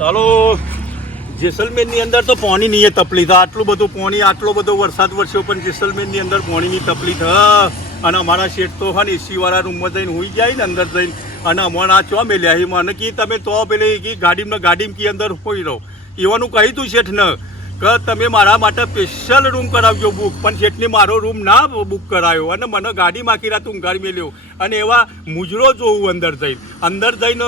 ચાલો જેસલમેરની અંદર તો પાણી નહીં તકલીફ આટલું બધું પાણી આટલો બધો વરસાદ વરસ્યો પણ જેસલમેરની અંદર પાણીની તકલીફ અને અમારા શેઠ તો હા ને એસીવાળા રૂમમાં જઈને હોઈ જાય ને અંદર જઈને અને અમને આ ચો મેલ્યા મને કે તમે તો પેલે કે ગાડીમાં કી અંદર હોઈ રહો એવાનું કહી તું શેઠ ને કે તમે મારા માટે સ્પેશિયલ રૂમ કરાવજો બુક પણ શેઠને મારો રૂમ ના બુક કરાયો અને મને ગાડી માખી રાત ઊંઘાડી મેલ્યો અને એવા મુજરો જોવું અંદર જઈને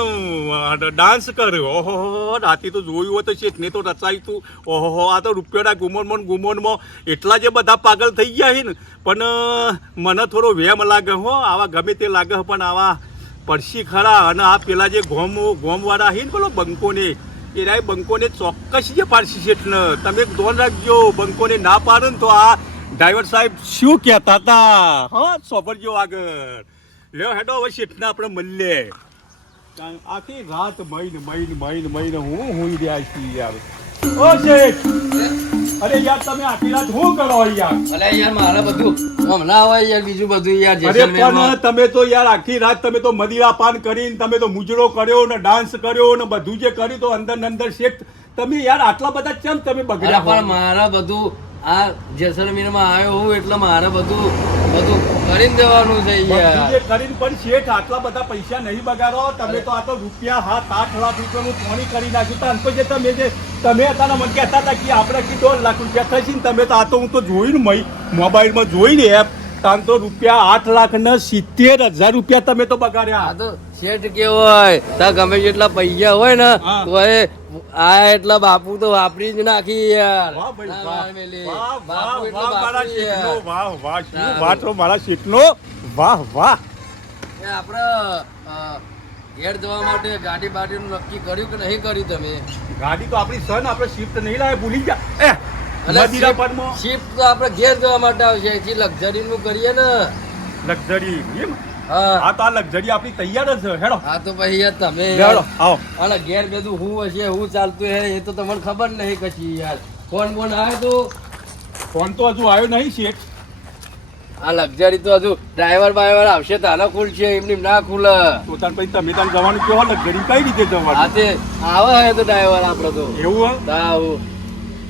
ડાન્સ કર્યો ઓહો રાતે તો જોયું હોય તો શેઠને તો રચાયું તું ઓહો આ તો રૂપિયાના ગુમોનમાં એટલા જે બધા પાગલ થઈ ગયા છે ને પણ મને થોડો વહેમ લાગે હો આવા ગમે તે લાગે પણ આવા પડશી ખરા અને આ પેલા જે ગોમવાળા છે ને પેલો બંકોને એ રાય બંકોને ચોક્કસ જે પાડશી શેઠ ને તમે ધ્યાન રાખજો બંકોને ના પાડો ને તો આ ડ્રાઈવર સાહેબ શું કહેતા હતા હા સોપરજો આગળ લ્યો હેડો હવે શેઠને આપણે મળીએ આખી રાત મહિને હું રહ્યા છીએ યાર ઓ શેઠ અરે યાર તમે આખી રાત શું કરો યાર અરે યાર મારા બધું હમણાં આવે યાર બીજું બધું યાર અરે પણ તમે તો યાર આખી રાત તમે તો મદિરા પાન કરીને તમે તો મુજરો કર્યો ને ડાન્સ કર્યો ને બધું જે કર્યું તો અંદર શેઠ તમે યાર આટલા બધા કેમ તમે બગડ્યા પણ મારા બધું આ જેસલમેરમાં આવ્યો હું એટલે મારે બધું કરીને દેવાનું છે યાર કરીને પણ શેઠ આટલા બધા પૈસા નહીં બગાડો તમે તો આ તો રૂપિયા 7-8 લાખ રૂપિયાનું પોણી કરી નાખ્યું તો તમે હતા મને કહેતા હતા કે આપણે કે 2 લાખ રૂપિયા થશે ને તમે તો આ તો હું તો જોયું ને મોબાઈલમાં જોઈને એપ તાન તો રૂપિયા 8,70,000 રૂપિયા તમે તો બગાડ્યા આ તો શેઠ કેવો હોય તા ગમે જેટલા પૈસા હોય ને તો આ એટલા બાપુ તો વાપરી જ નાખી યાર મારા શેઠનો વાહ આપડે ઘેર જવા માટે ગાડી બાડીનું નક્કી કર્યું કે નહીં કર્યું તમે ગાડી તો આપણી સન આપણે શિફ્ટ નહીં લાવે ભૂલી ગયા શિફ્ટ તો આપણે ઘેર જવા માટે આવશે અહીંથી લક્ઝરી નું કરીએ ને લક્ઝરી હા તો આ લક્ઝરી આપણી તૈયાર જ હેડો હા તો પછી યાર તમે આવો અને ઘેર બધું હું હશે હું ચાલતું હે એ તો તમને ખબર નહીં કશી યાર ફોન આવ્યો તો ફોન તો હજુ આવ્યો નહીં શેઠ આ લક્ઝરી તો હજુ ડ્રાઈવર આવશે તાના ખુલશે એમની ના ખુલે તો તાર પછી તમે તાર જવાનું કેવો લક્ઝરી કઈ રીતે જવાનું હા તે આવે હે તો ડ્રાઈવર આપણો તો એવું હા આવું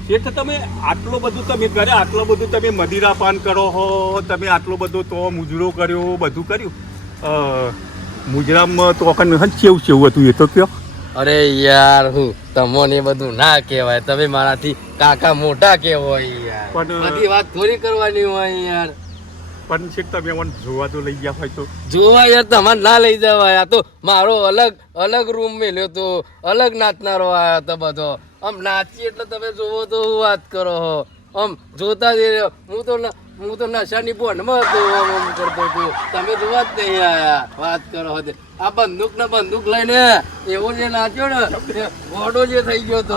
શેઠ તમે આટલો બધું તમે ઘરે આટલો બધું તમે મદિરા પાન કરો હો તમે આટલો બધો તો મુજરો કર્યો બધું કર્યું મુજરામાં તો કેવું હતું એ તો કયો અરે યાર હું તમને બધું ના કહેવાય તમે મારાથી કાકા મોટા કહેવાય યાર પણ બધી વાત થોડી કરવાની હોય યાર પણ શેઠ તમે મને જોવા તો લઈ ગયા હોય તો જોવા યાર તમારે ના લઈ જવાય આ તો મારો અલગ રૂમ મેલ્યો તો અલગ નાચનારો આવ્યો તો બધો આમ નાચી એટલે તમે જોવો તો વાત કરો હો આમ જોતા જ હું તો નશાની બોન્ડમાં હતો આમ કરતો હતો તમે જોવા જ નહીં આયા વાત કરો હતો આ બંદૂક લઈને એવો જે નાચ્યો ને ઘોડો જે થઈ ગયો તો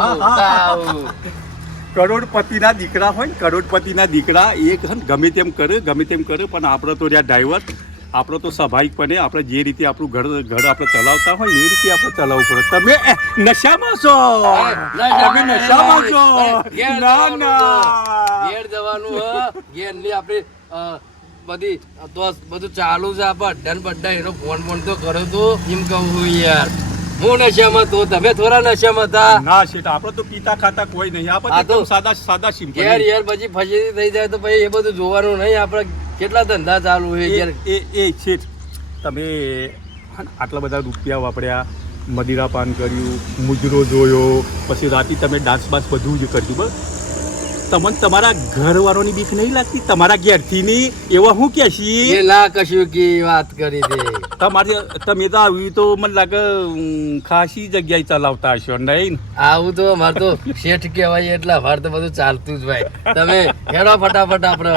કરોડપતિના દીકરા હોય ને કરોડપતિના દીકરા એક ગમે તેમ કરે પણ આપણે તો રહ્યા ડ્રાઈવર આપણો તો સ્વાભાવિકપણે આપણે જે રીતે આપણું ઘર આપણે ચલાવતા હોય ને એ રીતે આપણે ચલાવવું પડે તમે નશામાં છો તમે નશામાં છો ઘેર જવાનું ઘેર ની આપણે બધું ચાલુ છે આપણે બધા એનો ફોન તો કર્યો તો એમ કહું યાર હું નશામાં તો તમે થોડા નશામાં હતા ના શેઠ આપણે તો પીતા ખાતા કોઈ નહીં આપણે તો સાદા સિમ્પલ યાર પછી ફસી થઈ જાય તો પછી એ બધું જોવાનું નહીં આપણે કેટલા ધંધા ચાલુ છે યાર એ શેઠ તમે આટલા બધા રૂપિયા વાપર્યા મદિરા પાન કર્યું મુજરો જોયો પછી રાતે તમે ડાન્સ બાન્સ બધું જ કર્યું બસ તમને તમારા ઘરવાળોની બીક નહીં લાગતી તમારા ઘેરથી ની એવા હું કે છીએ ના કશું કે વાત કરી દે તમે તો આવી તો મને લાગે ખાસી જગ્યાએ ચલાવતા હશો નહીં આવું તો અમારે તો શેઠ કહેવાય એટલે અમારે તો બધું ચાલતું જ ભાઈ તમે હેડો ફટાફટ આપણે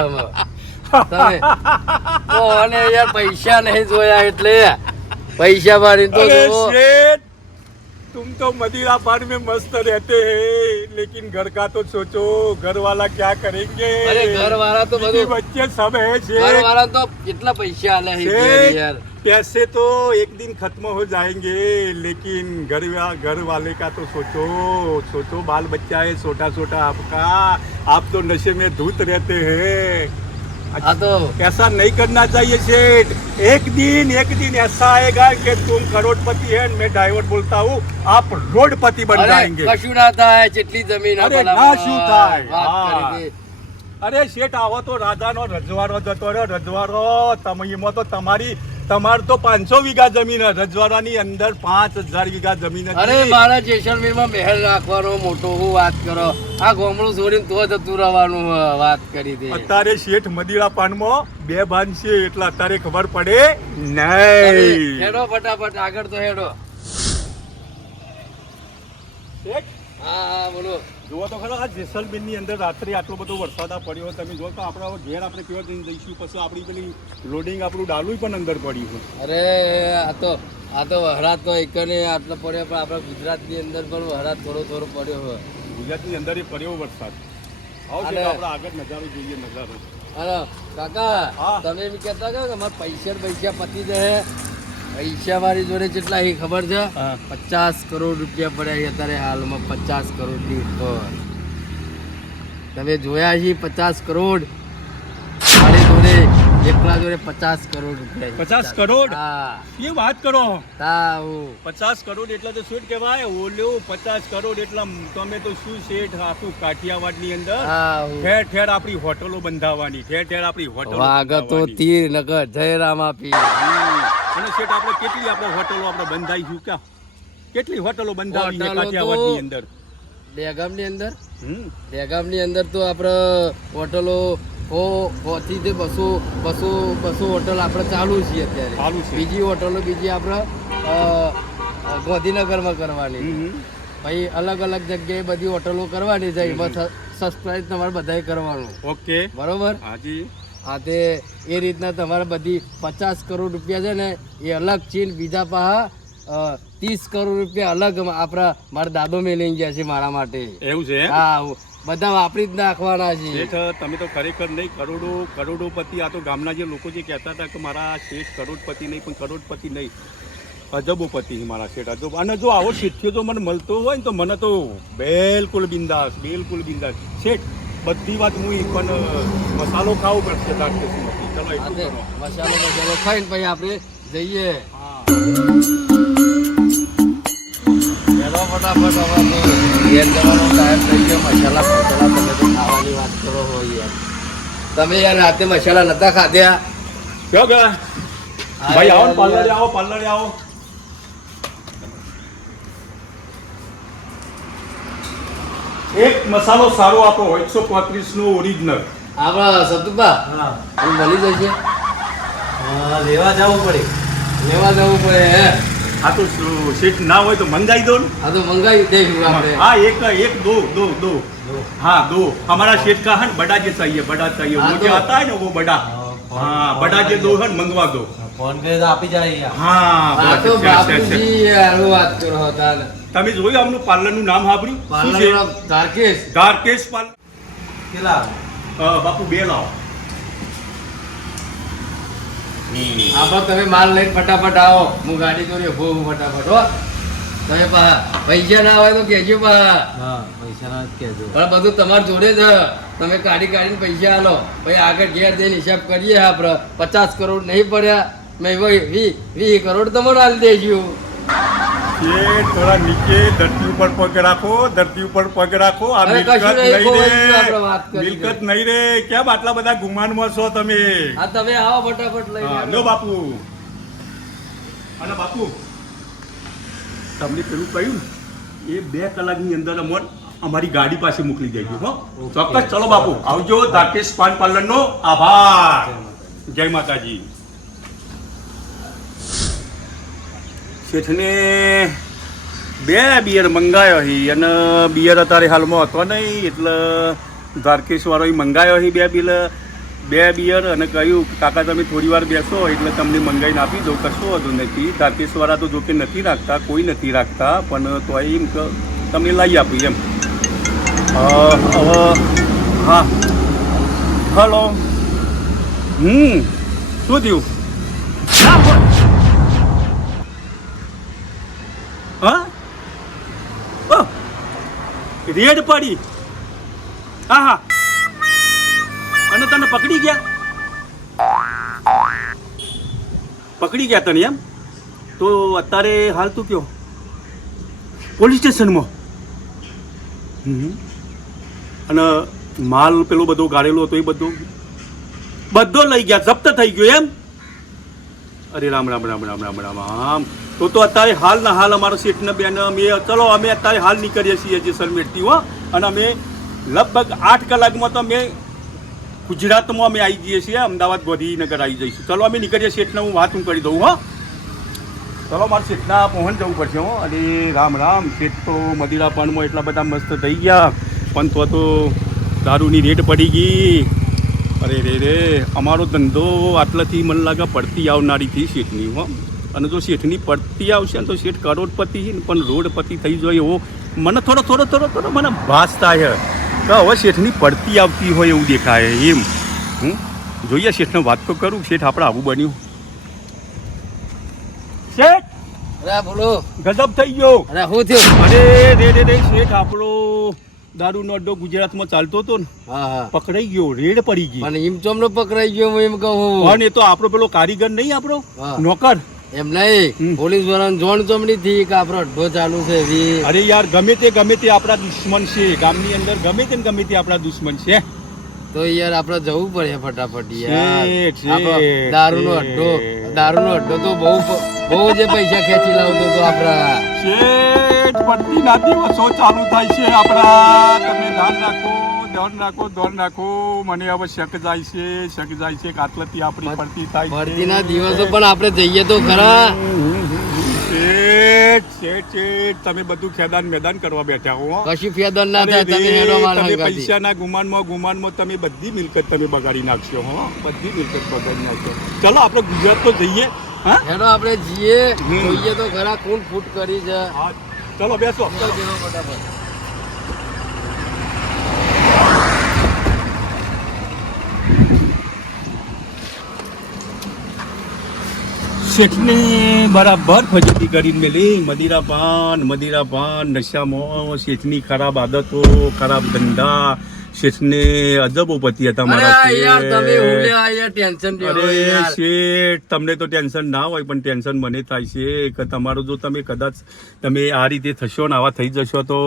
તમે અને યાર પૈસા નહીં જોયા એટલે પૈસા વાળી તો तुम तो मदिरा पान में मस्त रहते हैं लेकिन घर का तो सोचो घर वाला क्या करेंगे अरे घर वाला तो बच्चे सब है घर वाला तो कितना पैसा आला है यार पैसे तो एक दिन खत्म हो जाएंगे लेकिन घर वाले का तो सोचो बाल बच्चा है छोटा आपका आप तो नशे में धूत रहते हैं આ તો ऐसा नहीं करना चाहिए सेठ, एक दिन ऐसा आएगा कि तुम करोड़पति है, मैं ड्राइवर बोलता हूँ, आप रोडपति बन અરે जाएंगे। કશું ના થાય, જેટલી જમીન અરે ભલા ના શું થાય? વાત હા. કરી દે. અરે શેઠ આવો તો રાજાનો રજવાડો જતો રહ્યો, રજવાડો તમે એમાં તો તમાર તો 500 વીઘા જમીન છે, રજવાડાની અંદર 5000 વીઘા જમીન હતી. અરે મારા જેસલમેરમાં મહેલ રાખવાનો મોટો, હું વાત કરો, આ ગામડું છોડીને તો જતું રહેવાનું વાત કરી દે. અત્યારે શેઠ મદીરા પાનમાં બે ભાન છે એટલે અત્યારે ખબર પડે અરે, નહીં. હેડો ફટાફટ આગળ તો હેડો. શેઠ હા હા બોલો. જુઓ તો ખરો આ જેસલમેરની અંદર રાત્રે આટલો બધો વરસાદ પડ્યો, તમે જો તો આપણે હવે ઘેર આપણે કેવા જઈને જઈશું, પછી આપણી પેલી લોડિંગ આપણું ડાલું પણ અંદર પડ્યું છે. અરે આ તો વહરાત તો એક ને આટલો પડ્યો, પણ આપણા ગુજરાતની અંદર પણ વહરાત થોડો પડ્યો હોય. ગુજરાતની અંદર એ પડ્યો વરસાદ. આવો અને- શેઠ આપણે આગળ નજારો જોઈએ, નજારો. અરે કાકા, હા. તમે એમ કહેતા હતા કે અમારે પૈસા પતી જાય. પૈસા મારી જોડે કેટલા એ ખબર છે? હા. 50 કરોડ રૂપિયા પડ્યા છે અત્યારે હાલમાં, 50 કરોડની ઉપર. તમે જોયા છે 50 કરોડ? મારી જોડે એકલા જોડે 50 કરોડ રૂપિયા છે. 50 કરોડ? હા. એ વાત કરો, તા હું 50 કરોડ એટલે તો શું કહેવાય? ઓલ્યો 50 કરોડ એટલે તમે તો શું શેઠ આખું કાઠિયાવાડની અંદર હા હું ઠેર ઠેર આપણી હોટલો બંધાવવાની, ઠેર ઠેર આપણી હોટલો વાગતો બંધાવવાની. તીર નગર જયરામ આપી. અને શેઠ આપણે કેટલી આપણે હોટલો આપણે બંધાઈશું ક્યાં? કેટલી હોટલો બંધાવી છે હોટલો તો- કાઠિયાવાડની અંદર? દહેગામની અંદર હમ. દહેગામની અંદર તો આપણે હોટલો થી તે બસો હોટલ આપણે ચાલુ છીએ અત્યારે. ચાલુ છે. બીજી હોટલો બીજી આપણે ગાંધીનગરમાં કરવાની. હમ. પછી અલગ અલગ જગ્યાએ બધી હોટલો કરવાની છે. એમાં સબસ્ક્રાઇબ તમારે બધાએ કરવાનું, ઓકે. બરોબર? હાજી. હા, તે એ રીતના તમારે બધી 50 કરોડ રૂપિયા છે ને એ અલગ છે ને બીજા પાહા 30 કરોડ રૂપિયા અલગ આપણા મારા દાદો મેં લઈ ગયા છે મારા માટે. એવું છે એમ? હા, બધા વાપરી જ નાખવાના છે. શેઠ તમે તો ખરેખર નહીં, કરોડોપતિ. આ તો ગામના જે લોકો જે કહેતા હતા કે મારા શેઠ કરોડપતિ નહીં, પણ કરોડપતિ નહીં, અજબોપતિ છે મારા શેઠ, અજબ. અને જો આવો શેઠિયો જો મને મળતો હોય ને તો મને તો બિલકુલ બિંદાસ શેઠ. બધી વાત હું પણ મસાલો ખાવું પડશે તારકેસમાંથી. ચલો હા, એટલું તે કરો. મસાલો ખાઈને પછી આપણે જઈએ. હા. હેલો ફટાફટ, હવે તો ઘેર જવાનો ટાઈમ થઈ ગયો. મસાલા તમે તો ખાવાની વાત કરો હો યાર. તમે યાર રાતે મસાલા નતા ખાધ્યા? કયો ગયા ભાઈ? આવો પાર્લરે આવો, પાર્લરે આવો. એક મસાલો સારો આપો, 135 નો ઓરિજિનલ. આપણા સતુભા હું મળી જશે? લેવા જવું પડે. લેવા જવું પડે હે? આ તો સીટ ના હોય તો મંગાઈ દો ને. આ તો મંગાવી દઈશું આપણે. हाँ एक दो हाँ दो हमारा सेठ का है न, बड़ा जे चाहिए, बड़ा चाहिए. हाँ, वो दो. जो आता है ना वो बड़ा. हाँ बड़ा जे दो है न, मंगवा दो. ફોન કરે તો આપી જાય. हाँ આ તો બસ, છે, છે, છે. બાપુજી યાર વાત કરો હતા ને. તમે જોયું આમનું પાર્લરનું નામ સાંભળ્યું? શું પાર્લર છે? વાળો ધારકેશ. ધારકેશ પાર્લર. કેટલા? બાપુ બે લાવો. આપણે તમે માલ લઈને ફટાફટ આવો. હું ગાડી દોરી ઉભો હું ફટાફટ હો. તમે પૈસા ના હોય તો કહેજો પા. હા, પૈસા ના જ કહેજો. પણ બધું તમારી જોડે છે. તમે કાઢીને પૈસા આલો. પછી આગળ ઘેર જઈને હિસાબ કરીએ. આપણે 50 કરોડ નહીં પડ્યા, મેં 20 કરોડ તમારે આલી દેજો. ये थोड़ा नीचे धरती ऊपर पग रखो, धरती ऊपर पग रखो. આ અરે મિલકત કશું નહીં, નહીં કોઈ નહીં, આપણે રે, વાત કરી મિલકત નહીં રે. કેમ આટલા બધા ગુમાનમાં છો તમે? હા, તમે આવો ફટાફટ હા, લઈને. લો બાપુ. અને બાપુ તમને પેલું કહ્યું ને, એ 2 કલાકની અંદર અમારી ગાડી પાસે મોકલી દેજો. હો ચોક્કસ. ચલો બાપુ આવજો. ધાકેશ પાન પાર્લર નો આભાર. જય માતાજી. શેઠને 2 બિયર મંગાયો હી અને બિયર અત્યારે હાલમાં હતો નહીં એટલે ધારકેશ વાળો મંગાયો હી 2 બિયર અને કહ્યું કાકા તમે થોડી વાર બેસો એટલે તમને મંગાઈને આપી દઉં. કશો વાંધો નથી. ધારકેશ વાળા તો જોકે નથી રાખતા, કોઈ નથી રાખતા, પણ તો એમ કે તમને લાવી આપી એમ. હવે હા હલો. શું થયું? હા રેડ પડી. હા અને તને પકડી ગયા? પકડી ગયા તને એમ? તો અત્યારે હાલ તું કયો પોલીસ સ્ટેશનમાં? અને માલ પેલો બધો ગાળેલો હતો એ બધો લઈ ગયા, જપ્ત થઈ ગયો એમ? અરે રામ રામ રામ રામ રામ રામ રામ. તો અત્યારે હાલ ના હાલ અમારા શેઠને બેન અમે અત્યારે હાલ નીકળીએ છીએ જેસલમેરથી હો. અને અમે લગભગ 8 કલાકમાં તો અમે ગુજરાતમાં અમે આવી જઈએ છીએ, અમદાવાદ ગાંધીનગર આવી જઈશું. ચલો અમે નીકળીએ, શેઠને હું વાત કરી દઉં હો. ચલો મારે શેઠના પહોંચ જવું પડશે હો. અરે રામ રામ. શેઠ તો મદિરાપાનમાં એટલા બધા મસ્ત થઈ ગયા, પણ તો દારૂની રેટ પડી ગઈ. અરે રે અમારો ધંધો આટલાથી મને લાગે પડતી આવનારીથી શેઠની હો. અને જો શેઠની પડતી આવશે ને તો શેઠ કરોડપતિ પણ રોડપતિ થઈ જાય એવો મને થોડો મને ભાસ થાય કે હવે શેઠની પડતી આવતી હોય એવું દેખાય એમ. જોઈએ શેઠને વાત તો કરું. શેઠ આપણે આવું બન્યું. શેઠ અરે બોલો. ગજબ થઈ ગયો. અરે હું થયું? અરે રે શેઠ આપણો દારૂનો અડ્ડો ગુજરાતમાં ચાલતો હતો ને, હા પકડાઈ ગયો, રેડ પડી ગઈ. અને એમ ચોમનો પકડાઈ ગયો હું એમ કહું. પણ એ તો આપણો પેલો કારીગર નહીં, આપણો હા. નોકર. એમ નહીં, પોલીસ વાળાને જોણ ચોમડી થી કે આપણો અડ્ડો ચાલુ છે એવી. અરે યાર ગમે તે આપણા દુશ્મન છે ગામની અંદર, ગમે તે આપણા દુશ્મન છે. તો યાર આપણે જવું પડે ફટાફટ યાર. શેઠ. આપણો દારૂનો અડ્ડો તો બહુ જે પૈસા ખેંચી લાવતો તો આપણા. શેઠ પડતી ના દિવસો ચાલુ થાય છે આપણા. તમે ધ્યાન રાખો. મને હવે શક જાય છે કે આટલાથી આપણી પડતી થાય છે. ભરતીના દિવસો પણ આપણે જઈએ તો ખરા. શેઠ તમે બધું ખેદાન મેદાન કરવા બેઠા હો. કશું ફેદન ના થાય. તમે હેડો મારા તમે હંગાથી. પૈસાના ગુમાનમાં તમે બધી મિલકત તમે બગાડી નાખશો હો. બધી મિલકત બગાડી નાખશો. ચલો આપણે ગુજરાત તો જઈએ. હા હેડો આપણે જઈએ, જોઈએ તો ખરા કોણ ફૂટ કરી છે. હા, ચલો બેસો. ફટાફટ. શેઠને બરાબર ફજતી કરીને મેલી. મદિરાપાન નશામાં શેઠની ખરાબ આદતો, ખરાબ ધંધા. શેઠને અજબોપતિ હતા મારા અરે યાર તમે શેઠ. ઉલ્યા યાર ટેન્શન લેવો અરે યાર. શેઠ તમને તો ટેન્શન ના હોય, પણ ટેન્શન મને થાય છે કે તમારું જો તમે કદાચ તમે આ રીતે થશો ને આવા થઈ જશો તો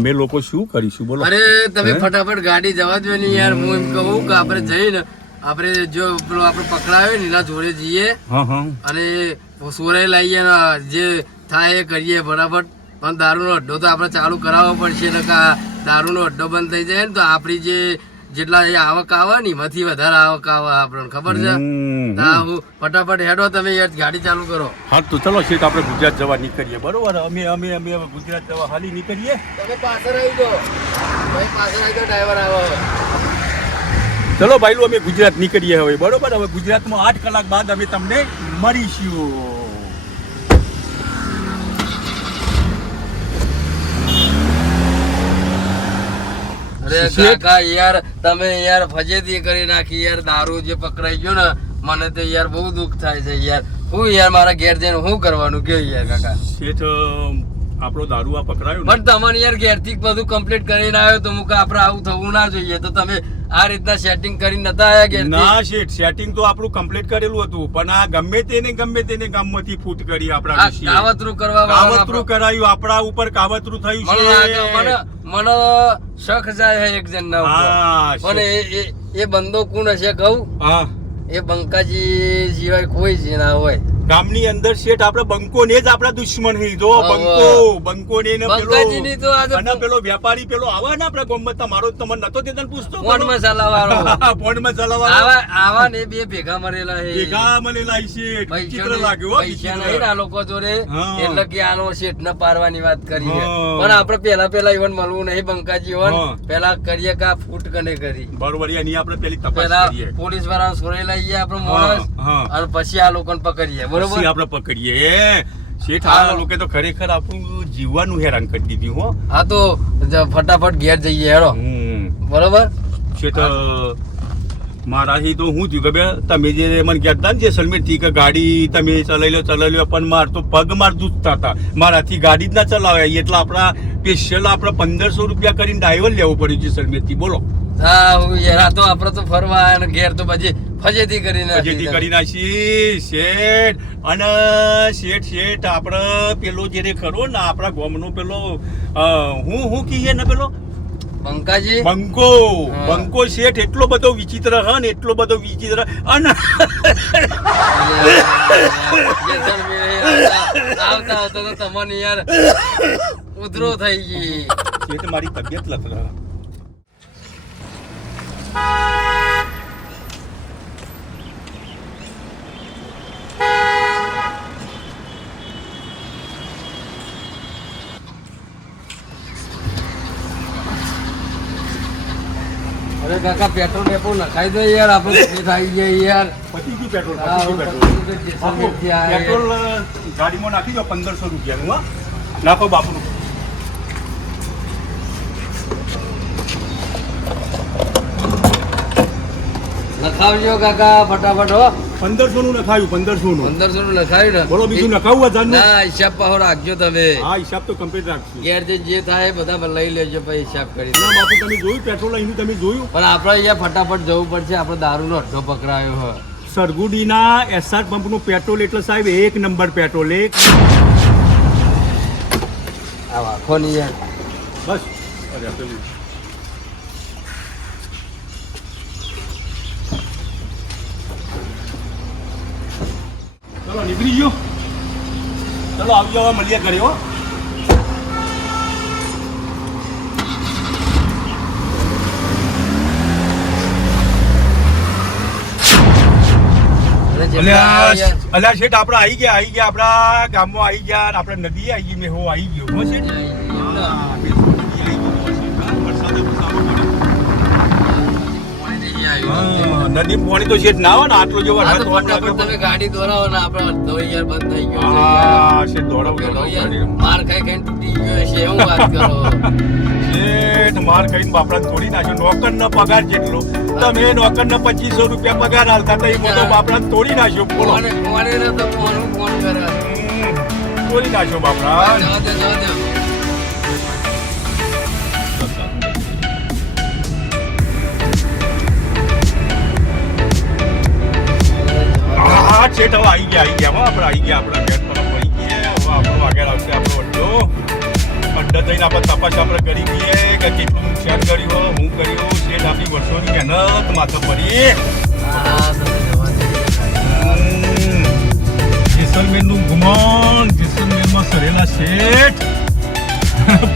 અમે લોકો શું કરીશું બોલો? અરે તમે ફટાફટ ગાડી જવા દો ને યાર. હું એમ કહું કે આપણે જઈને આપણે જો પેલો આપણે પકડાયો ને એના જોડે જઈએ અને સોરે લાવીએ ને જે થાય એ કરીએ બરાબર. પણ દારૂનો અડ્ડો તો આપણે ચાલુ કરાવવો પડશે ને કે દારૂનો અડ્ડો બંધ થઈ જાય ને તો આપણી જે જેટલા એ આવક આવે ને એમાંથી વધારે આવક આવે આપણને ખબર છે. હું ફટાફટ હેડો તમે યાર ગાડી ચાલુ કરો. હા તો ચલો શેઠ આપણે ગુજરાત જવા નીકળીએ બરોબર. અમે હવે ગુજરાત જવા હાલી નીકળીએ. તમે પાછળ આવી દો ભાઈ, પાછળ આવી દો, ડ્રાઈવર આવો. ચલો ભાઈલું અમે ગુજરાત નીકળીએ હવે બરોબર. હવે ગુજરાતમાં 8 કલાક બાદ અમે તમને મળીશું. અરે કાકા યાર તમે યાર ફજેતી કરી નાખી યાર. દારૂ જે પકડાઈ ગયો ને મને તો યાર બહુ દુઃખ થાય છે યાર. હું યાર મારા ઘેર જઈને શું કરવાનું કે યાર કાકા. શેઠ આપણો દારૂ આ પકડાયો ને, પણ તમને યાર ઘેરથી બધું કમ્પ્લીટ કરીને આવ્યો તો મુકા આપણે આવું થવું ના જોઈએ. તો તમે આ રીતના સેટિંગ કરીને નતા આયા ઘેરથી? ના શેઠ સેટિંગ તો આપણું કમ્પ્લીટ કરેલું હતું, પણ આ ગમે તેને ગામમાંથી ફૂટ કરી આપણા આ વિશે. કાવતરું કરવા વાળા કાવતરું કરાયું આપણા ઉપર, કાવતરું થયું મને લાગે છે. મને શક જાય છે એક જણ ના ઉપર. હા, પણ એ બંદો કોણ હશે કહું? હા એ બંકાજી સિવાય કોઈ જ ના હોય. ગામની અંદર શેઠ આપણે બંકો ને જ આપણા દુશ્મન છે. જો હા, બંકો ને ને બંકાજીની તો આ તો અને પેલો વેપારી પેલો આવે ને આપણે ગોમત મારો તમને નતો દેતા પૂછતો કોણ મસાલા વાળો ફોનમાં ચલાવવા આવા ને બે ભેગા મરેલા છે. ભેગા મળેલા છે. વિચિત્ર લાગ્યો હો, પૈસા વિચિત્ર. નહીં આ લોકો જોડે હા. એટલે કે આનો શેઠ ને પારવાની વાત કરી છે. હા. પણ આપણે પેલા ઈવન મળવું નહીં બંકાજી હા. ઈવન પેલા કરીએ કે આ ફૂટ કને કરી. બરોબર એની આપણે પેલી તપાસ પેલા કરીએ. પોલીસ વાળા સોરે લઈએ આપણે હા, માણસ હા. અને પછી આ લોકોને પકડીએ બરોબર. પછી આપણે પકડીએ. શેઠ આ લોકો તો ખરેખર આપણું જીવવાનું હેરાન કરી દીધું હો. હા તો ફટાફટ ઘેર જઈએ હેડો બરોબર. શેઠ મારાથી તો હું થયું કે બે તમે જે મને કહેતા ને જેસલમેર થી કે ગાડી તમે ચલાવી લો પણ માર તો પગ માર દૂધતા હતા. મારાથી ગાડી જ ના ચલાવાય એટલે આપણા સ્પેશિયલ આપણે 1500 રૂપિયા કરીને ડ્રાઈવર લેવો પડ્યું જેસલમેર થી બોલો. હા હું યાર આ તો આપણે તો ફરવા આયા ને ઘેર તો પછી ફજેતી કરીને ફજેતી કરી નાખી શેઠ. અને શેઠ આપણે પેલો જે ખરો ને આપણા ગામનો પેલો હું કહીએ ને પેલો બંકાજી બંકો હા. બંકો શેઠ એટલો બધો વિચિત્ર હ ને એટલો બધો વિચિત્ર અને આવતા આવતા તો તમને યાર ઉધરો થઈ ગઈ. શેઠ મારી તબિયત લથડા. અરે કાકા પેટ્રોલ પેટ્રોલ નખાઈ દો યાર આપણે તકલીફ આવી જાય યાર. પતી ગયું પેટ્રોલ, હા, પતી હું ગયું પતી ગયું, બાપુ, જેસલમેરથી આયા. પેટ્રોલ ગાડીમાં નાખી દો 1500 રૂપિયાનું. હા નાખો બાપુનું. નખાવજો કાકા ફટાફટ હો. 1500 નું નખાયું, 1500 નું. 1500 નું નખાયું ને બોલો બીજું નખાવું 1000 નું? ના હિસાબ પાહો રાખજો તમે. હા હિસાબ તો કમ્પ્લીટ રાખશું. ઘેર જે થાય એ બધા લઈ લેજો પછી હિસાબ કરી ના બાપુ તમે જોયું પેટ્રોલ અહીંનું તમે જોયું? પણ આપણે અહીંયા ફટાફટ જવું પડશે. આપણે દારૂનો અડ્ડો પકડાયો હોય. સરગુડીના એસઆર પંપનું પેટ્રોલ એટલે સાહેબ એક નંબર પેટ્રોલ. એક આ વાંખો નહીં યાર. બસ અરે પેલું ચલો નીકળી ગયો. ચલો આવજો હવે મળીએ ઘરે હો. અરે જેટલા યાર. અલ્યા શેઠ આપણે આવી ગયા આપણા ગામમાં આવી ગયા અને આપણે નદી આવી ગઈ. મેં હો આવી ગયો હો શેઠ. હા, બિલકુલ નદી આવી ગયો હો શેઠ. હા, વરસાદ જ સારો પડ્યો. પાણી નહીં આવ્યું. હા, નદીમાં પાણી તો શેઠ ના હોય ને આટલો જેવો આ વરસાદ તો હોવાનો ફટાફટ તમે ગાડી દોરાવો ને આપણે અડધો યાર બંધ થઈ ગયો છે હા શેઠ દોડાવ પેલો યાર દોડાવ. માર ખાઈ ખાઈને તૂટી ગયો છે એવું વાત કરો. શેઠ માર ખાઈને બાપડાને તોડી નાખ્યો. નોકરનો પગાર જેટલો તમે નોકરને 2500 રૂપિયા પગાર આલતા હતા એમાં તો બાપડાને તોડી નાખ્યો. બોલો કોને ને તો ફોન કરે. તોડી નાખ્યો બાપડા. જવા દે, જવા દે. હા શેઠ હવે આવી ગયા હો આપણે આવી ગયા આપણા ગેટ તરફ આવી ગયા. હવે આપણો આગળ આવશે આપણો અડ્ડો થઈને આપણે તપાસ આપણે કરી દઈએ કે કેટલું નુકસાન કર્યું હોય, હું કર્યું. શેઠ આપણી વર્ષોની મહેનત માથે પડી. હા, તમે જવા દે. જેસલમેરનું ગુમાન જેસલમેરમાં સરેલા શેઠ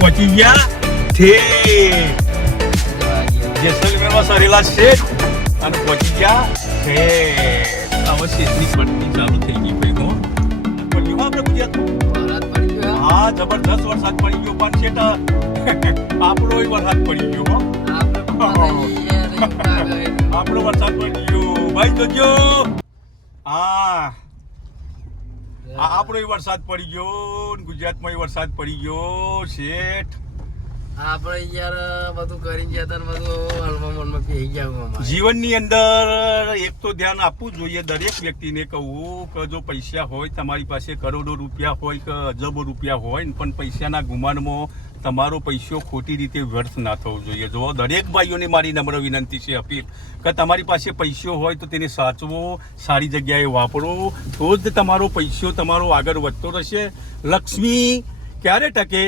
પહોંચી ગયા ઠેક. જવા ગયા. જેસલમેરમાં સરેલા શેઠ અને પહોંચી ગયા ઠેક. હવે શેઠની પટ્ટી ચાલુ થઈ ગઈ ભાઈ હો. પડ્યું હો આપણે ગુજરાતમાં. વરસાદ પડી ગયો. હા જબરદસ્ત વરસાદ પડી ગયો પણ શેઠ આપણો વરસાદ પડી ગયો હો. આપણે પપ્પા થઈ યાર, એવું લાગે. આપણો વરસાદ પડી ગયો ભાઈ જોજો. હા આપણો વરસાદ પડી ગયો ને ગુજરાતમાં વરસાદ પડી ગયો શેઠ. આપણે યાર બધું કરી ગયા તા ને બધું હલમાં મનમાં પી ગયા અમારે. જીવનની અંદર એક તો ધ્યાન આપવું જોઈએ દરેક વ્યક્તિને. કહું કે જો પૈસા હોય તમારી પાસે કરોડો રૂપિયા હોય કે અજબો રૂપિયા હોય ને પણ પૈસાના ગુમાનમાં તમારો પૈસો ખોટી રીતે વ્યર્થ ના થવો જોઈએ. જો દરેક ભાઈઓને મારી નમ્ર વિનંતી છે, અપીલ કે તમારી પાસે પૈસો હોય તો તેને સાચવો, સારી જગ્યાએ વાપરો, તો જ તમારો પૈસો તમારો આગળ વધતો રહેશે. લક્ષ્મી ક્યારે ટકે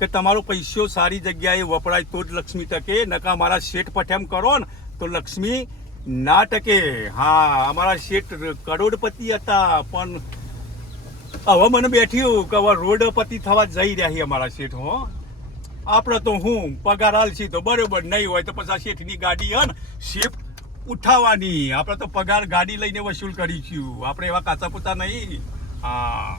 કે તમારો પૈસો સારી જગ્યાએ વપરાય તો જ લક્ષ્મી ટકે. નકા મારા શેઠ પઠેમ કરો ને તો લક્ષ્મી ના ટકે. હા અમારા શેઠ કરોડપતિ હતા પણ હવે મને બેઠ્યું કે હવે રોડપતિ થવા જઈ રહ્યા છે અમારા શેઠ. હો આપણે તો હું પગાર હાલશી તો બરોબર, નહીં હોય તો પછી આ શેઠની ગાડી હે ને શિફ્ટ ઉઠાવવાની. આપણે તો પગાર ગાડી લઈને વસૂલ કરીશું. આપણે એવા કાચા પૂતા નહીં. હા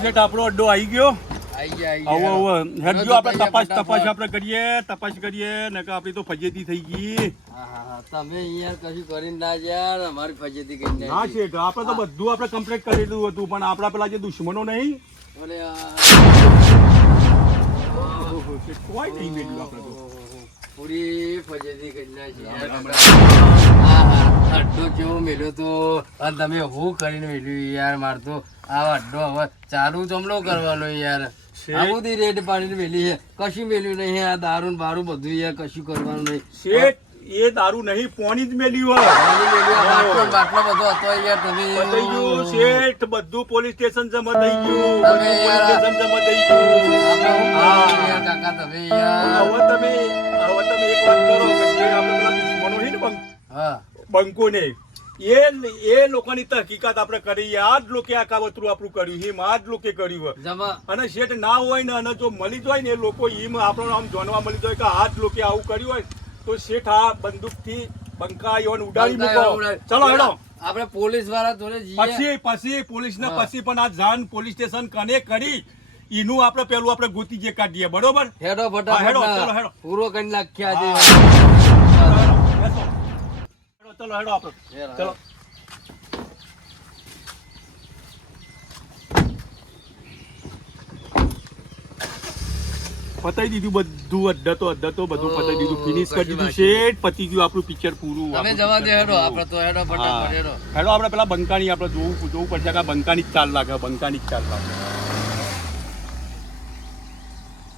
શેઠ આપણો અડ્ડો આવી ગયો. આઈ ગયા, આઈ આવો ગયા. આવો હેડજો આપણે તપાસ ફટાફટ. આપણે કરીએ નકર આપણી તો ફજેતી થઈ ગઈ. હા, હા, હા. તમે યાર કશું કરીને ના યાર અમારી ફજેતી કરીને ના શેઠ આપણે તો બધું આપણે કમ્પ્લીટ કરેલું હતું પણ આપણા પેલા જે દુશ્મનો નહીં ઓલે આ કોઈ નહીં મેળવ્યું આપણે તો. પૂરી ફજેતી કરી નાખી. આ અડ્ડો કેવો મેલ્યો તો અને તમે હું કરીને મેલ્યું યાર? માર તો આ અડ્ડો હવે ચાલુ જમલો કરવાનો યાર. આ બધી રેડ પાડીને મેલી છે, કશું મેલ્યું નહીં. આ દારૂ ને બારું બધું યાર કશું કરવાનું નહીં. શેઠ એ દારૂ નહીં, પોણી જ મેલ્યું હોય. પાણી મેલ્યું, આ બાટલો ને બાટલો બધો હતો યાર. તમે થઈ ગયું શેઠ, બધું પોલીસ સ્ટેશન જમા થઈ ગયું, તમે બધું યાર- પોલીસ સ્ટેશન જમા થઈ ગયું. આપણે શું કરવાનું યાર કાકા? તમે યાર હવે તમે એક વાત કરો કે જે આપણે પેલા દુશ્મનો છે ને હા બંકોને, એ લોકોની તો હકીકત આપણે કરી. આ જ લોકો આ કાવતરું આપણું કર્યું, હિમ આ જ લોકો કર્યું હોય. જમા અને શેઠ ના હોય ને અને જો મળી જાય ને એ લોકો હિમ આપણને આમ જાણવા મળી જાય કે આ જ લોકો આવું કર્યું હોય તો શેઠ આ બંદૂકથી બંકા ઈવન ઉડાડી મૂકો. ચલો હેડો. આપણે પોલીસ વાળા જોડે જઈએ. પછી પોલીસ ને હા. પછી પણ આ જાન પોલીસ સ્ટેશન કને કરી એનું આપણે પેલું આપણે ગોતી જે કાઢીએ, બરોબર? હેડો હા, હેડો, ચલો, ફટાફટ હેડો. પૂરો કરી નાખ્યા હા. આજે. બેસો. ચલો હેડો આપણે. ચલો. પતાઈ દીધું બધું, અડધતો બધું પતાઈ દીધું, ફિનિશ કરી દીધું શેઠ. પતી ગયું આપણું પિક્ચર પૂરું. તમે જવા દે હેડો, આપણે તો હેડો ફટાફટ હેડો. હેડો આપણે પેલા બંકાની આપણે જોવું પડશે કે આ બંકાની જ ચાલ લાગે, બંકાની જ ચાલ લાગે.